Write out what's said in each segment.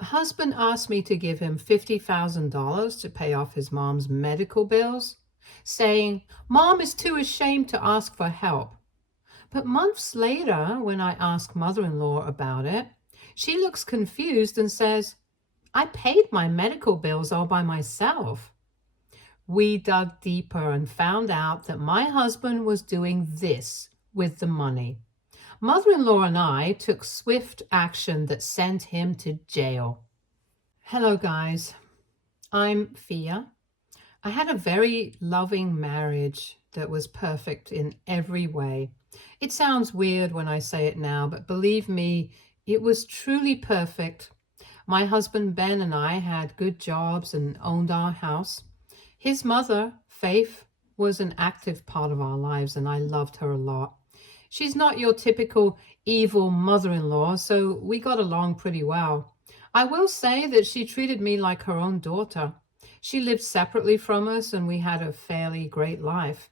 Husband asked me to give him $50,000 to pay off his mom's medical bills, saying, Mom is too ashamed to ask for help. But months later, when I ask mother-in-law about it, she looks confused and says, I paid my medical bills all by myself. We dug deeper and found out that my husband was doing this with the money. Mother-in-law and I took swift action that sent him to jail. Hello, guys. I'm Fia. I had a very loving marriage that was perfect in every way. It sounds weird when I say it now, but believe me, it was truly perfect. My husband Ben and I had good jobs and owned our house. His mother, Faith, was an active part of our lives, and I loved her a lot. She's not your typical evil mother-in-law, so we got along pretty well. I will say that she treated me like her own daughter. She lived separately from us, and we had a fairly great life.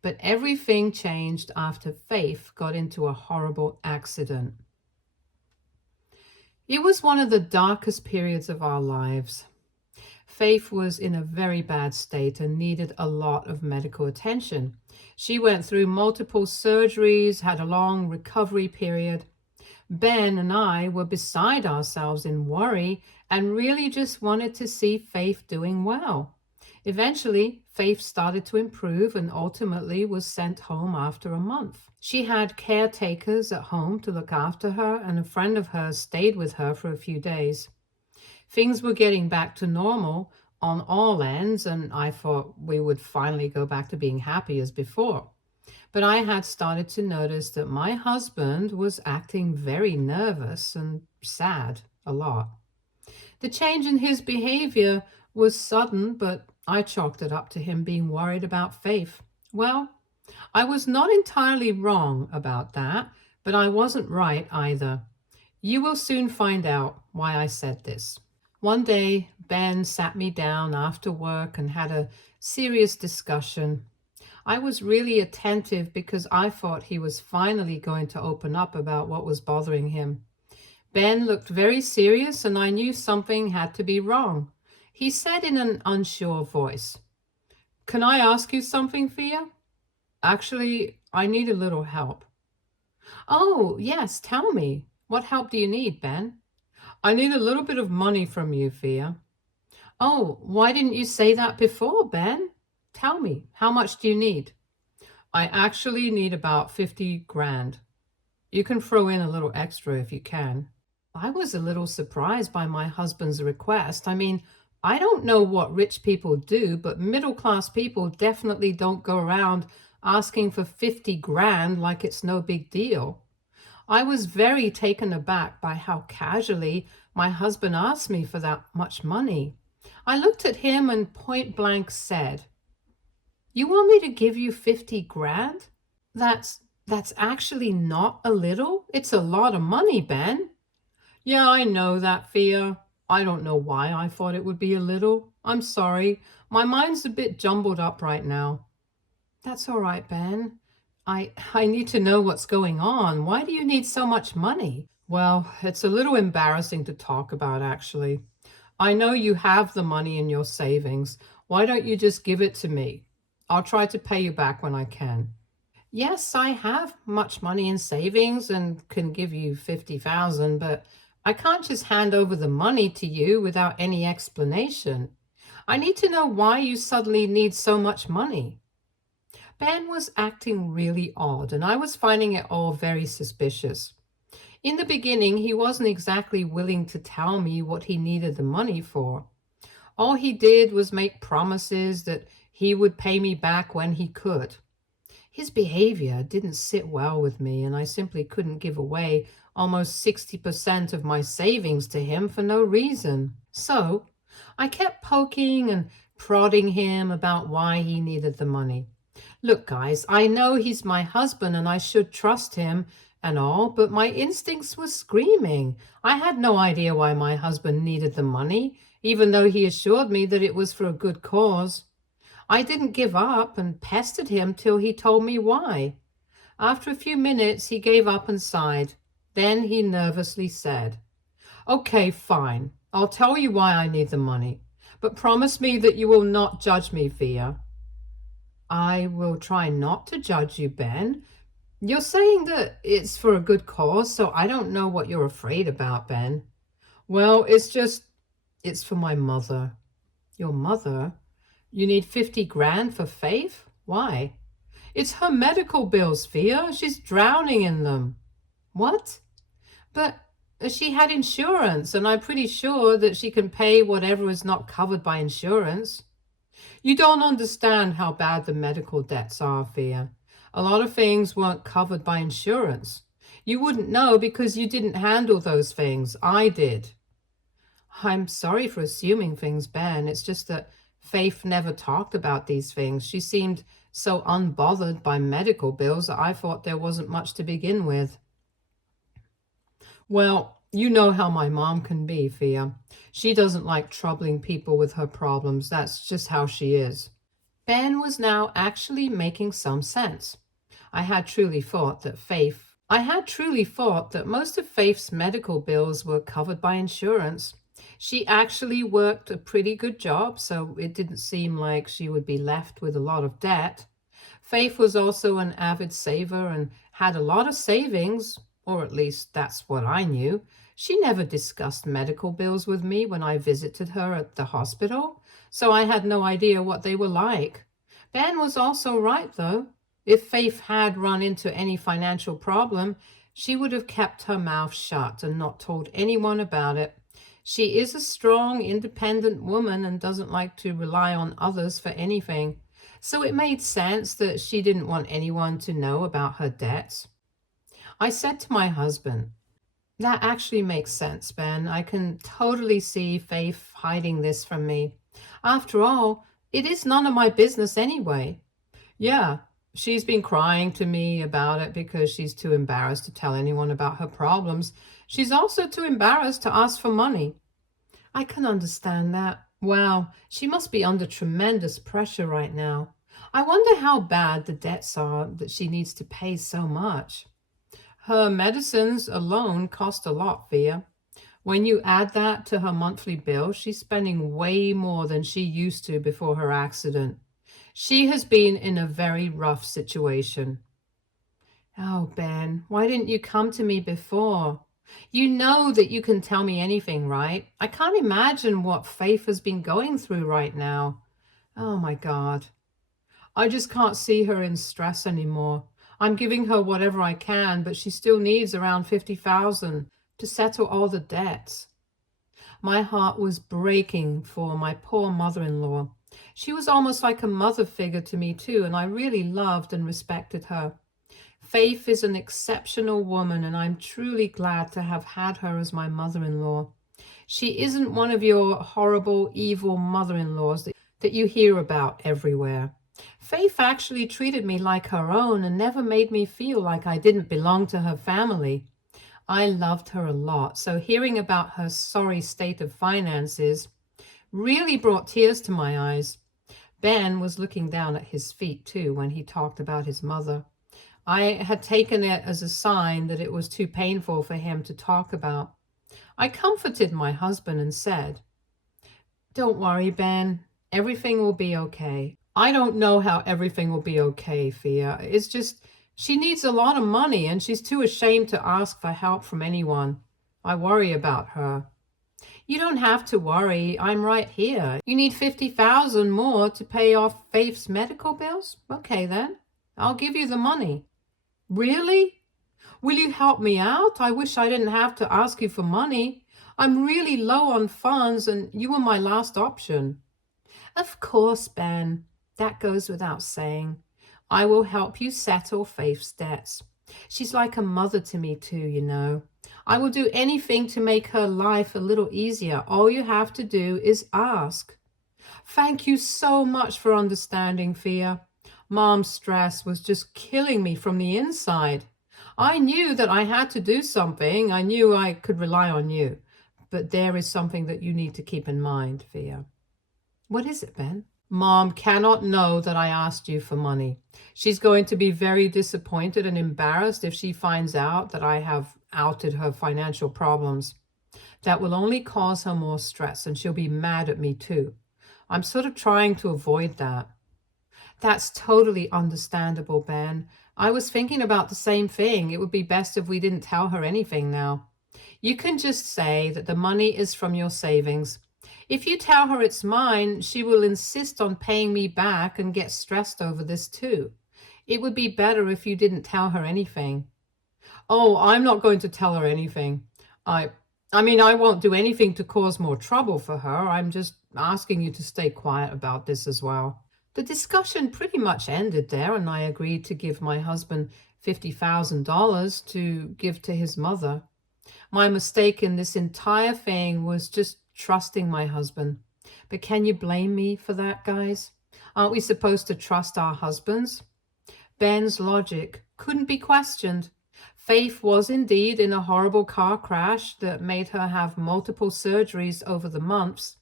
But everything changed after Faith got into a horrible accident. It was one of the darkest periods of our lives. Faith was in a very bad state and needed a lot of medical attention. She went through multiple surgeries, had a long recovery period. Ben and I were beside ourselves in worry and really just wanted to see Faith doing well. Eventually, Faith started to improve and ultimately was sent home after a month. She had caretakers at home to look after her, and a friend of hers stayed with her for a few days. Things were getting back to normal on all ends, and I thought we would finally go back to being happy as before. But I had started to notice that my husband was acting very nervous and sad a lot. The change in his behavior was sudden, but I chalked it up to him being worried about Faith. Well, I was not entirely wrong about that, but I wasn't right either. You will soon find out why I said this. One day, Ben sat me down after work and had a serious discussion. I was really attentive because I thought he was finally going to open up about what was bothering him. Ben looked very serious, and I knew something had to be wrong. He said in an unsure voice, Can I ask you something, Fia? Actually, I need a little help. Oh, yes, tell me. What help do you need, Ben? I need a little bit of money from you, Fia. Oh, why didn't you say that before, Ben? Tell me, how much do you need? I actually need about 50 grand. You can throw in a little extra if you can. I was a little surprised by my husband's request. I mean, I don't know what rich people do, but middle-class people definitely don't go around asking for 50 grand like it's no big deal. I was very taken aback by how casually my husband asked me for that much money. I looked at him and point blank said, You want me to give you 50 grand? That's actually not a little. It's a lot of money, Ben. Yeah, I know that, Fia. I don't know why I thought it would be a little. I'm sorry. My mind's a bit jumbled up right now. That's all right, Ben. I need to know what's going on. Why do you need so much money? Well, it's a little embarrassing to talk about, actually. I know you have the money in your savings. Why don't you just give it to me? I'll try to pay you back when I can. Yes, I have much money in savings and can give you 50,000, but I can't just hand over the money to you without any explanation. I need to know why you suddenly need so much money. Ben was acting really odd, and I was finding it all very suspicious. In the beginning, he wasn't exactly willing to tell me what he needed the money for. All he did was make promises that he would pay me back when he could. His behavior didn't sit well with me, and I simply couldn't give away almost 60% of my savings to him for no reason. So I kept poking and prodding him about why he needed the money. Look, guys, I know he's my husband and I should trust him and all, but my instincts were screaming. I had no idea why my husband needed the money, even though he assured me that it was for a good cause. I didn't give up and pestered him till he told me why. After a few minutes, he gave up and sighed. Then he nervously said, Okay, fine. I'll tell you why I need the money. But promise me that you will not judge me, Fia. I will try not to judge you, Ben. You're saying that it's for a good cause, so I don't know what you're afraid about, Ben. Well, it's for my mother. Your mother? You need 50 grand for Faith? Why? It's her medical bills, Fia. She's drowning in them. What? But she had insurance, and I'm pretty sure that she can pay whatever is not covered by insurance. You don't understand how bad the medical debts are, Fia. A lot of things weren't covered by insurance. You wouldn't know because you didn't handle those things. I did. I'm sorry for assuming things, Ben. It's just that Faith never talked about these things. She seemed so unbothered by medical bills that I thought there wasn't much to begin with. Well, you know how my mom can be, Fia. She doesn't like troubling people with her problems. That's just how she is. Ben was now actually making some sense. I had truly thought that most of Faith's medical bills were covered by insurance. She actually worked a pretty good job, so it didn't seem like she would be left with a lot of debt. Faith was also an avid saver and had a lot of savings, or at least that's what I knew. She never discussed medical bills with me when I visited her at the hospital, so I had no idea what they were like. Ben was also right, though. If Faith had run into any financial problem, she would have kept her mouth shut and not told anyone about it. She is a strong, independent woman and doesn't like to rely on others for anything. So it made sense that she didn't want anyone to know about her debts. I said to my husband, "That actually makes sense, Ben. I can totally see Faith hiding this from me. After all, it is none of my business anyway." Yeah, she's been crying to me about it because she's too embarrassed to tell anyone about her problems. She's also too embarrassed to ask for money. I can understand that. Wow, she must be under tremendous pressure right now. I wonder how bad the debts are that she needs to pay so much. Her medicines alone cost a lot, Fia. When you add that to her monthly bill, she's spending way more than she used to before her accident. She has been in a very rough situation. Oh, Ben, why didn't you come to me before? You know that you can tell me anything, right? I can't imagine what Faith has been going through right now. Oh my God. I just can't see her in stress anymore. I'm giving her whatever I can, but she still needs around 50,000 to settle all the debts. My heart was breaking for my poor mother-in-law. She was almost like a mother figure to me too, and I really loved and respected her. Faith is an exceptional woman, and I'm truly glad to have had her as my mother-in-law. She isn't one of your horrible, evil mother-in-laws that you hear about everywhere. Faith actually treated me like her own and never made me feel like I didn't belong to her family. I loved her a lot, so hearing about her sorry state of finances really brought tears to my eyes. Ben was looking down at his feet too when he talked about his mother. I had taken it as a sign that it was too painful for him to talk about. I comforted my husband and said, "Don't worry, Ben. Everything will be okay." I don't know how everything will be okay, Fia. It's just she needs a lot of money and she's too ashamed to ask for help from anyone. I worry about her. You don't have to worry. I'm right here. You need 50,000 more to pay off Faith's medical bills? Okay then. I'll give you the money. Really? Will you help me out? I wish I didn't have to ask you for money. I'm really low on funds and you were my last option. Of course, Ben. That goes without saying. I will help you settle Faith's debts. She's like a mother to me too, you know. I will do anything to make her life a little easier. All you have to do is ask. Thank you so much for understanding, Fia. Mom's stress was just killing me from the inside. I knew that I had to do something. I knew I could rely on you. But there is something that you need to keep in mind, Fia. What is it, Ben? Mom cannot know that I asked you for money. She's going to be very disappointed and embarrassed if she finds out that I have outed her financial problems. That will only cause her more stress, and she'll be mad at me too. I'm sort of trying to avoid that. That's totally understandable, Ben. I was thinking about the same thing. It would be best if we didn't tell her anything now. You can just say that the money is from your savings. If you tell her it's mine, she will insist on paying me back and get stressed over this too. It would be better if you didn't tell her anything. Oh, I'm not going to tell her anything. I I mean, I won't do anything to cause more trouble for her. I'm just asking you to stay quiet about this as well. The discussion pretty much ended there, and I agreed to give my husband $50,000 to give to his mother. My mistake in this entire thing was just trusting my husband. But can you blame me for that, guys? Aren't we supposed to trust our husbands? Ben's logic couldn't be questioned. Faith was indeed in a horrible car crash that made her have multiple surgeries over the months.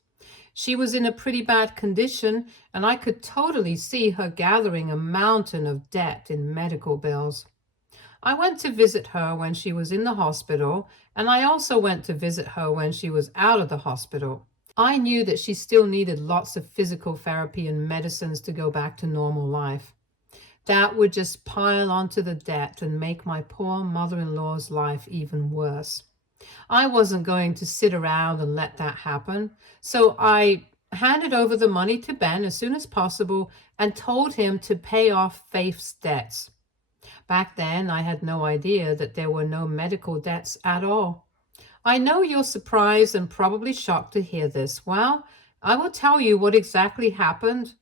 She was in a pretty bad condition, and I could totally see her gathering a mountain of debt in medical bills. I went to visit her when she was in the hospital, and I also went to visit her when she was out of the hospital. I knew that she still needed lots of physical therapy and medicines to go back to normal life. That would just pile onto the debt and make my poor mother-in-law's life even worse. I wasn't going to sit around and let that happen, so I handed over the money to Ben as soon as possible and told him to pay off Faith's debts. Back then, I had no idea that there were no medical debts at all. I know you're surprised and probably shocked to hear this. Well, I will tell you what exactly happened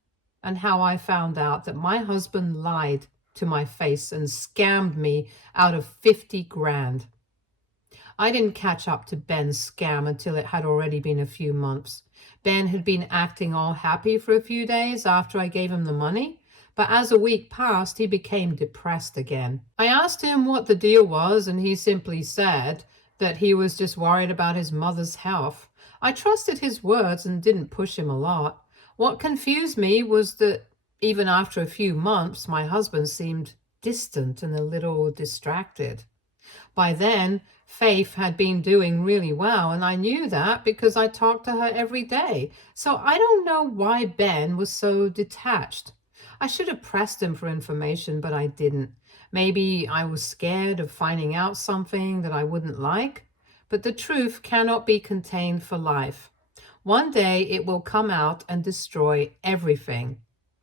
and how I found out that my husband lied to my face and scammed me out of 50 grand. I didn't catch up to Ben's scam until it had already been a few months. Ben had been acting all happy for a few days after I gave him the money, but as a week passed, he became depressed again. I asked him what the deal was, and he simply said that he was just worried about his mother's health. I trusted his words and didn't push him a lot. What confused me was that even after a few months, my husband seemed distant and a little distracted. By then, Faith had been doing really well, and I knew that because I talked to her every day. So I don't know why Ben was so detached. I should have pressed him for information, but I didn't. Maybe I was scared of finding out something that I wouldn't like. But the truth cannot be contained for life. One day it will come out and destroy everything.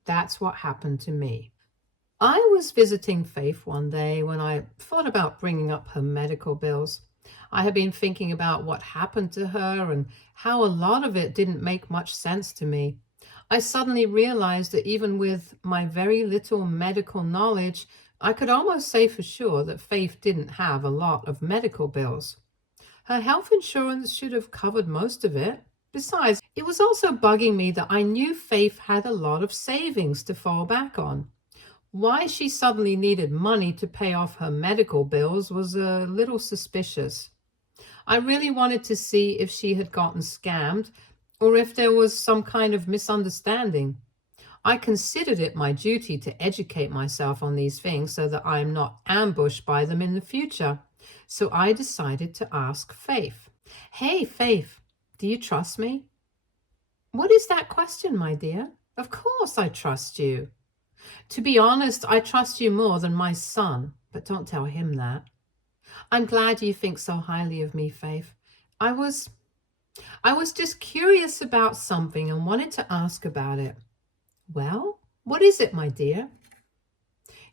That's what happened to me. I was visiting Faith one day when I thought about bringing up her medical bills. I had been thinking about what happened to her and how a lot of it didn't make much sense to me. I suddenly realized that even with my very little medical knowledge, I could almost say for sure that Faith didn't have a lot of medical bills. Her health insurance should have covered most of it. Besides, it was also bugging me that I knew Faith had a lot of savings to fall back on. Why she suddenly needed money to pay off her medical bills was a little suspicious. I really wanted to see if she had gotten scammed or if there was some kind of misunderstanding. I considered it my duty to educate myself on these things so that I am not ambushed by them in the future. So I decided to ask Faith. Hey, Faith, do you trust me? What is that question, my dear? Of course I trust you. To be honest, I trust you more than my son, but don't tell him that. I'm glad you think so highly of me, Faith. I was just curious about something and wanted to ask about it. Well, what is it, my dear?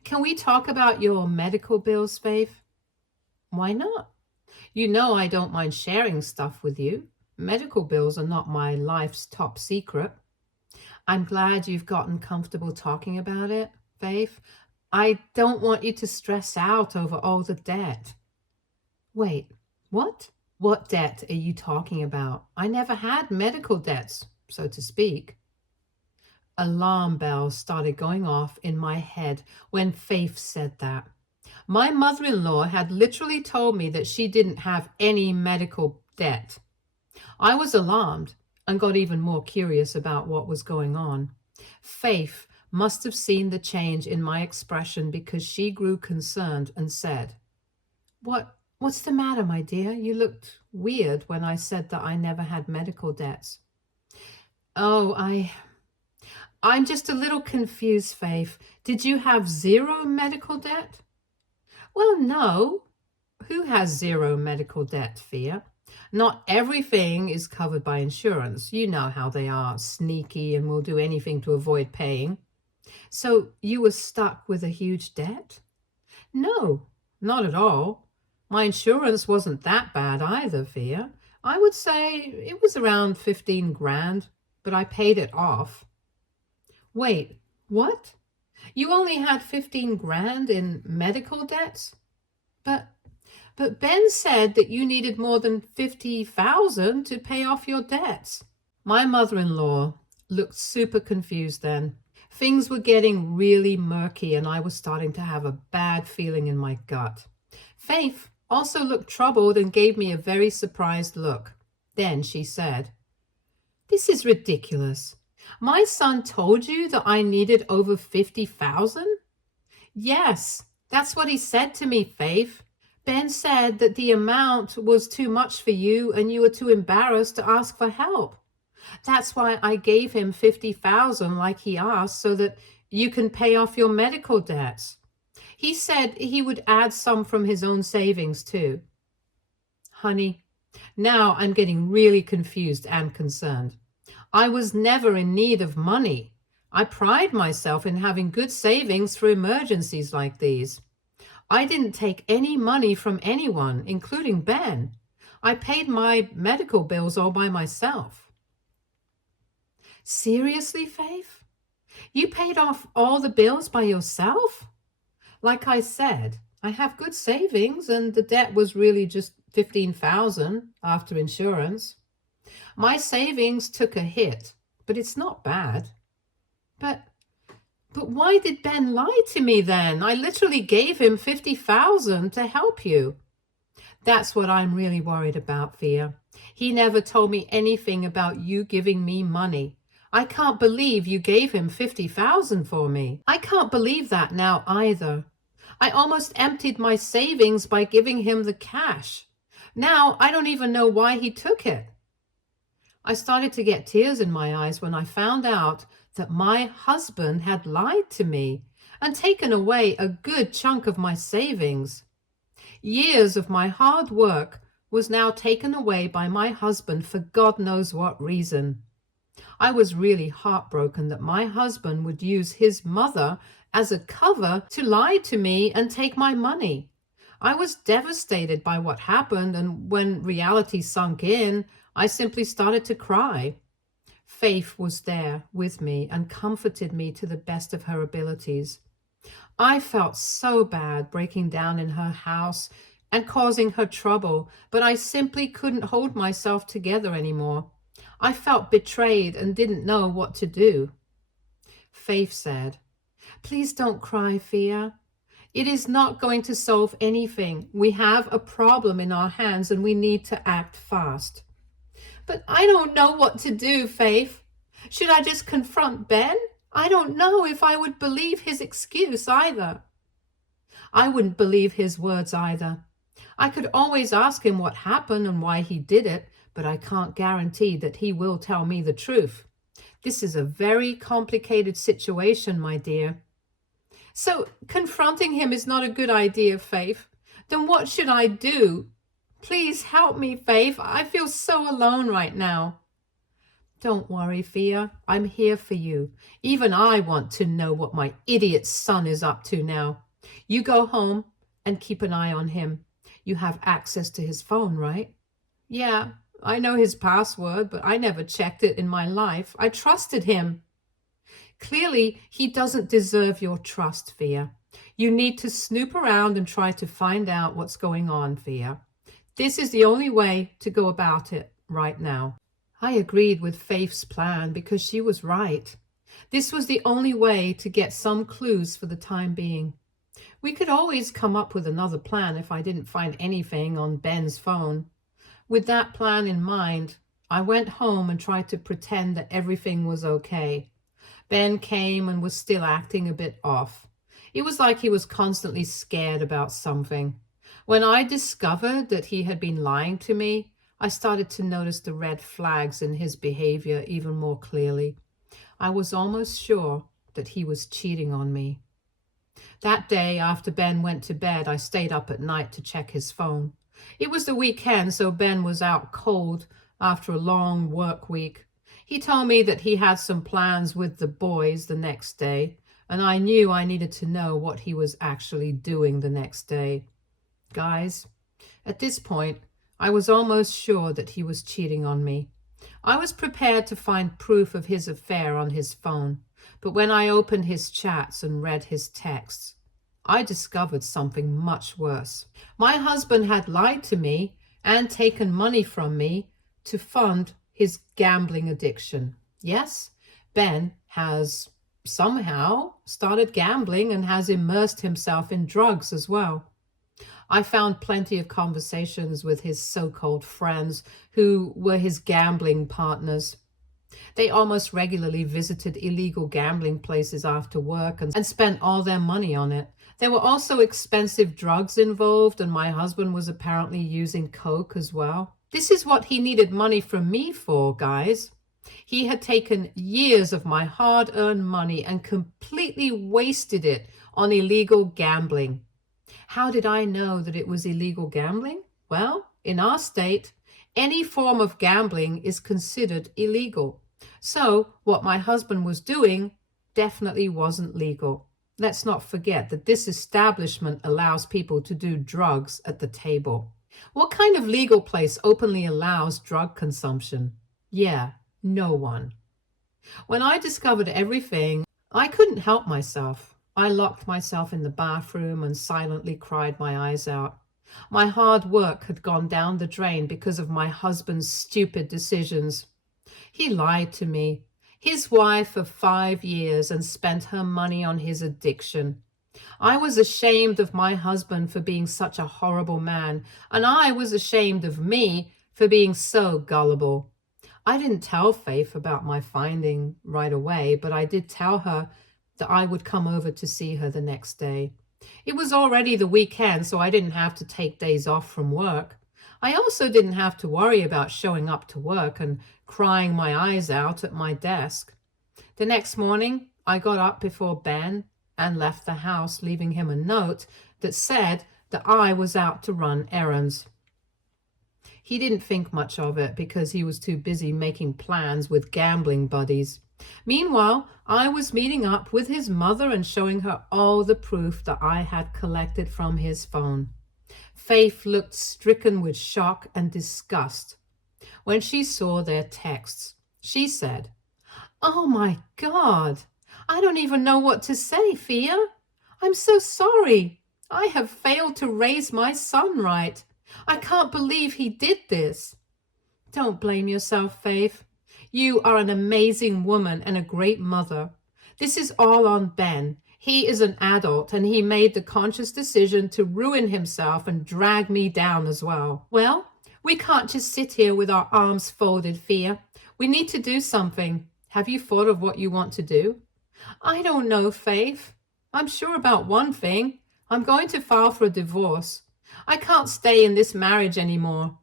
Can we talk about your medical bills, Faith? Why not? You know I don't mind sharing stuff with you. Medical bills are not my life's top secret. I'm glad you've gotten comfortable talking about it, Faith. I don't want you to stress out over all the debt. Wait, what? What debt are you talking about? I never had medical debts, so to speak. Alarm bells started going off in my head when Faith said that. My mother-in-law had literally told me that she didn't have any medical debt. I was alarmed and got even more curious about what was going on. Faith must have seen the change in my expression because she grew concerned and said, What's the matter, my dear? You looked weird when I said that I never had medical debts. Oh, I'm just a little confused, Faith. Did you have zero medical debt? Well, no. Who has zero medical debt, Fia? Not everything is covered by insurance. You know how they are, sneaky and will do anything to avoid paying. So you were stuck with a huge debt? No, not at all. My insurance wasn't that bad either, Fia. I would say it was around 15 grand, but I paid it off. Wait, what? You only had 15 grand in medical debts? But Ben said that you needed more than 50,000 to pay off your debts. My mother-in-law looked super confused then. Things were getting really murky and I was starting to have a bad feeling in my gut. Faith also looked troubled and gave me a very surprised look. Then she said, "This is ridiculous. My son told you that I needed over 50,000? Yes, that's what he said to me, Faith. Ben said that the amount was too much for you and you were too embarrassed to ask for help. That's why I gave him 50,000 like he asked so that you can pay off your medical debts. He said he would add some from his own savings too." Honey, now I'm getting really confused and concerned. I was never in need of money. I pride myself in having good savings for emergencies like these. I didn't take any money from anyone, including Ben. I paid my medical bills all by myself. Seriously, Faith? You paid off all the bills by yourself? Like I said, I have good savings and the debt was really just 15,000 after insurance. My savings took a hit, but it's not bad. But why did Ben lie to me then? I literally gave him 50,000 to help you. That's what I'm really worried about, Fia. He never told me anything about you giving me money. I can't believe you gave him 50,000 for me. I can't believe that now either. I almost emptied my savings by giving him the cash. Now I don't even know why he took it. I started to get tears in my eyes when I found out that my husband had lied to me and taken away a good chunk of my savings. Years of my hard work was now taken away by my husband for God knows what reason. I was really heartbroken that my husband would use his mother as a cover to lie to me and take my money. I was devastated by what happened, and when reality sunk in, I simply started to cry. Faith was there with me and comforted me to the best of her abilities. I felt so bad breaking down in her house and causing her trouble, but I simply couldn't hold myself together anymore. I felt betrayed and didn't know what to do. Faith said, "Please don't cry, Fia. It is not going to solve anything. We have a problem in our hands and we need to act fast." "But I don't know what to do, Faith. Should I just confront Ben? I don't know if I would believe his excuse either." I wouldn't believe his words either. I could always ask him what happened and why he did it, but I can't guarantee that he will tell me the truth. This is a very complicated situation, my dear. So confronting him is not a good idea, Faith. Then what should I do? Please help me, Faith. I feel so alone right now. Don't worry, Fia. I'm here for you. Even I want to know what my idiot son is up to now. You go home and keep an eye on him. You have access to his phone, right? Yeah, I know his password, but I never checked it in my life. I trusted him. Clearly, he doesn't deserve your trust, Fia. You need to snoop around and try to find out what's going on, Fia. This is the only way to go about it right now. I agreed with Faith's plan because she was right. This was the only way to get some clues for the time being. We could always come up with another plan if I didn't find anything on Ben's phone. With that plan in mind, I went home and tried to pretend that everything was okay. Ben came and was still acting a bit off. It was like he was constantly scared about something. When I discovered that he had been lying to me, I started to notice the red flags in his behavior even more clearly. I was almost sure that he was cheating on me. That day, after Ben went to bed, I stayed up at night to check his phone. It was the weekend, so Ben was out cold after a long work week. He told me that he had some plans with the boys the next day, and I knew I needed to know what he was actually doing the next day. Guys, at this point, I was almost sure that he was cheating on me. I was prepared to find proof of his affair on his phone, but when I opened his chats and read his texts, I discovered something much worse. My husband had lied to me and taken money from me to fund his gambling addiction. Yes, Ben has somehow started gambling and has immersed himself in drugs as well. I found plenty of conversations with his so-called friends who were his gambling partners. They almost regularly visited illegal gambling places after work and spent all their money on it. There were also expensive drugs involved, and my husband was apparently using coke as well. This is what he needed money from me for, guys. He had taken years of my hard-earned money and completely wasted it on illegal gambling. How did I know that it was illegal gambling? Well, in our state, any form of gambling is considered illegal. So what my husband was doing definitely wasn't legal. Let's not forget that this establishment allows people to do drugs at the table. What kind of legal place openly allows drug consumption? Yeah, no one. When I discovered everything, I couldn't help myself. I locked myself in the bathroom and silently cried my eyes out. My hard work had gone down the drain because of my husband's stupid decisions. He lied to me, his wife of 5 years, and spent her money on his addiction. I was ashamed of my husband for being such a horrible man, and I was ashamed of me for being so gullible. I didn't tell Faith about my finding right away, but I did tell her that I would come over to see her the next day. It was already the weekend, so I didn't have to take days off from work. I also didn't have to worry about showing up to work and crying my eyes out at my desk. The next morning, I got up before Ben and left the house, leaving him a note that said that I was out to run errands. He didn't think much of it because he was too busy making plans with gambling buddies. Meanwhile, I was meeting up with his mother and showing her all the proof that I had collected from his phone. Faith looked stricken with shock and disgust. When she saw their texts, she said, "Oh my God, I don't even know what to say, Fia. I'm so sorry. I have failed to raise my son right. I can't believe he did this." Don't blame yourself, Faith. You are an amazing woman and a great mother. This is all on Ben. He is an adult and he made the conscious decision to ruin himself and drag me down as well. Well, we can't just sit here with our arms folded, Fia. We need to do something. Have you thought of what you want to do? I don't know, Faith. I'm sure about one thing. I'm going to file for a divorce. I can't stay in this marriage anymore.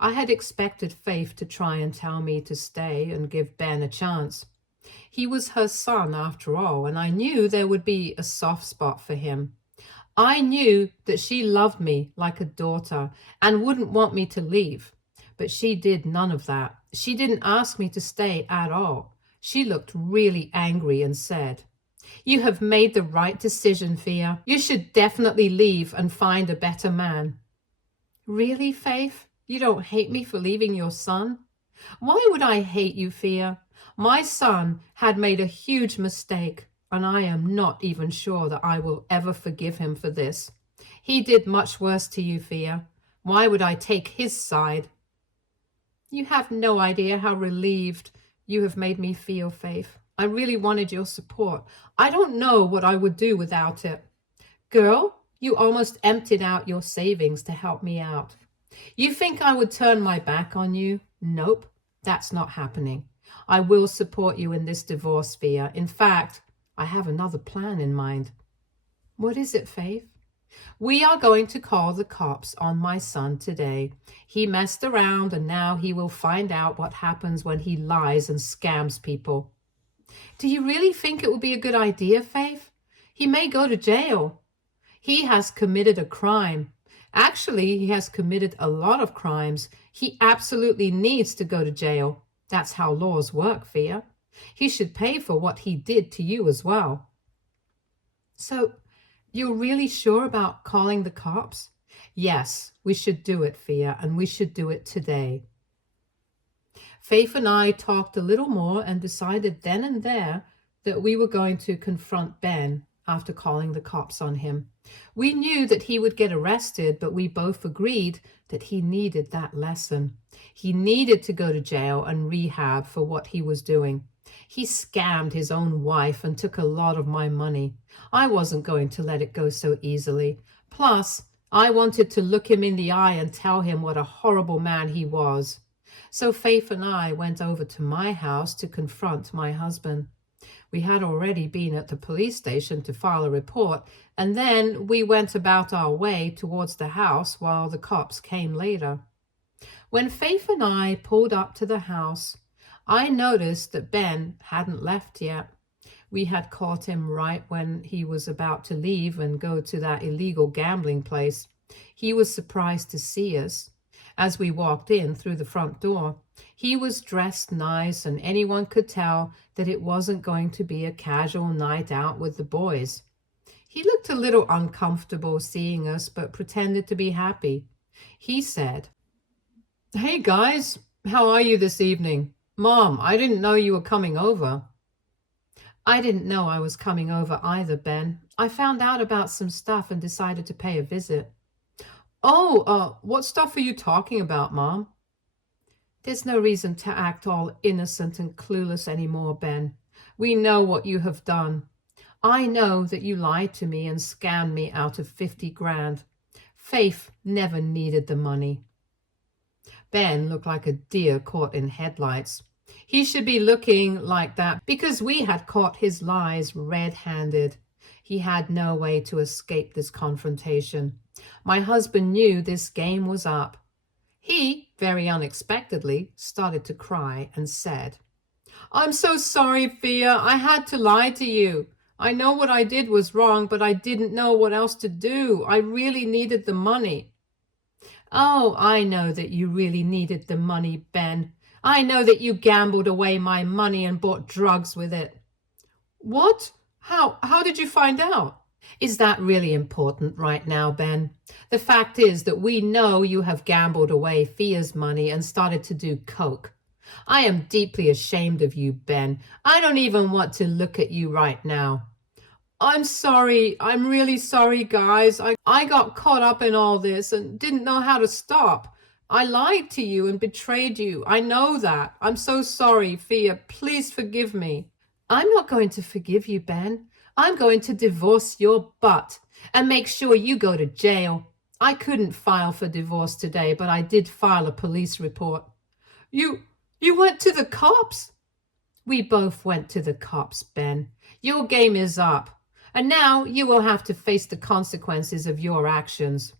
I had expected Faith to try and tell me to stay and give Ben a chance. He was her son after all, and I knew there would be a soft spot for him. I knew that she loved me like a daughter and wouldn't want me to leave, but she did none of that. She didn't ask me to stay at all. She looked really angry and said, "You have made the right decision, Fia. You should definitely leave and find a better man." Really, Faith? You don't hate me for leaving your son? Why would I hate you, Fia? My son had made a huge mistake, and I am not even sure that I will ever forgive him for this. He did much worse to you, Fia. Why would I take his side? You have no idea how relieved you have made me feel, Faith. I really wanted your support. I don't know what I would do without it. Girl, you almost emptied out your savings to help me out. You think I would turn my back on you? Nope, that's not happening. I will support you in this divorce, Fia. In fact, I have another plan in mind. What is it, Faith? We are going to call the cops on my son today. He messed around and now he will find out what happens when he lies and scams people. Do you really think it will be a good idea, Faith? He may go to jail. He has committed a crime. Actually, he has committed a lot of crimes. He absolutely needs to go to jail. That's how laws work, Fia. He should pay for what he did to you as well. So, you're really sure about calling the cops? Yes, we should do it, Fia, and we should do it today. Faith and I talked a little more and decided then and there that we were going to confront Ben after calling the cops on him. We knew that he would get arrested, but we both agreed that he needed that lesson. He needed to go to jail and rehab for what he was doing. He scammed his own wife and took a lot of my money. I wasn't going to let it go so easily. Plus, I wanted to look him in the eye and tell him what a horrible man he was. So Faith and I went over to my house to confront my husband. We had already been at the police station to file a report, and then we went about our way towards the house while the cops came later. When Faith and I pulled up to the house, I noticed that Ben hadn't left yet. We had caught him right when he was about to leave and go to that illegal gambling place. He was surprised to see us as we walked in through the front door. He was dressed nice, and anyone could tell that it wasn't going to be a casual night out with the boys. He looked a little uncomfortable seeing us, but pretended to be happy. He said, "Hey guys, how are you this evening? Mom, I didn't know you were coming over." I didn't know I was coming over either, Ben. I found out about some stuff and decided to pay a visit. Oh, what stuff are you talking about, Mom? There's no reason to act all innocent and clueless anymore, Ben. We know what you have done. I know that you lied to me and scammed me out of 50 grand. Faith never needed the money. Ben looked like a deer caught in headlights. He should be looking like that because we had caught his lies red-handed. He had no way to escape this confrontation. My husband knew this game was up. He, very unexpectedly, started to cry and said, "I'm so sorry, Fia. I had to lie to you. I know what I did was wrong, but I didn't know what else to do. I really needed the money." "Oh, I know that you really needed the money, Ben. I know that you gambled away my money and bought drugs with it." "What? How did you find out?" "Is that really important right now, Ben? The fact is that we know you have gambled away Fia's money and started to do coke. I am deeply ashamed of you, Ben. I don't even want to look at you right now." "I'm sorry. I'm really sorry, guys. I got caught up in all this and didn't know how to stop. I lied to you and betrayed you. I know that. I'm so sorry, Fia. Please forgive me." "I'm not going to forgive you, Ben. I'm going to divorce your butt and make sure you go to jail. I couldn't file for divorce today, but I did file a police report." You went to the cops?" "We both went to the cops, Ben. Your game is up, and now you will have to face the consequences of your actions."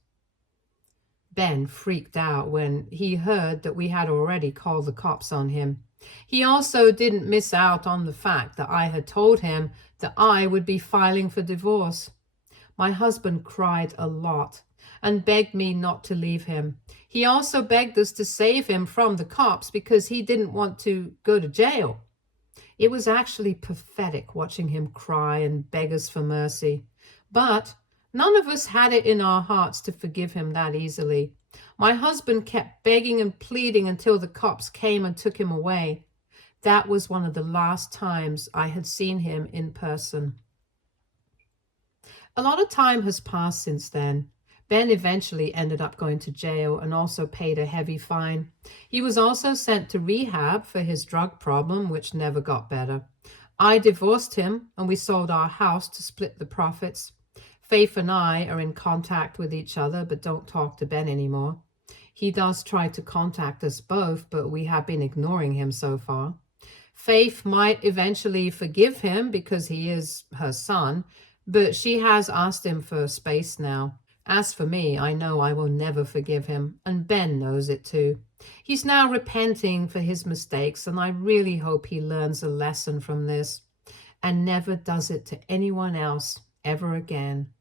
Ben freaked out when he heard that we had already called the cops on him. He also didn't miss out on the fact that I had told him that I would be filing for divorce. My husband cried a lot and begged me not to leave him. He also begged us to save him from the cops because he didn't want to go to jail. It was actually pathetic watching him cry and beg us for mercy. But none of us had it in our hearts to forgive him that easily. My husband kept begging and pleading until the cops came and took him away. That was one of the last times I had seen him in person. A lot of time has passed since then. Ben eventually ended up going to jail and also paid a heavy fine. He was also sent to rehab for his drug problem, which never got better. I divorced him and we sold our house to split the profits. Faith and I are in contact with each other, but don't talk to Ben anymore. He does try to contact us both, but we have been ignoring him so far. Faith might eventually forgive him because he is her son, But she has asked him for space now. As for me, I know I will never forgive him, and Ben knows it too. He's now repenting for his mistakes, and I really hope he learns a lesson from this and never does it to anyone else ever again.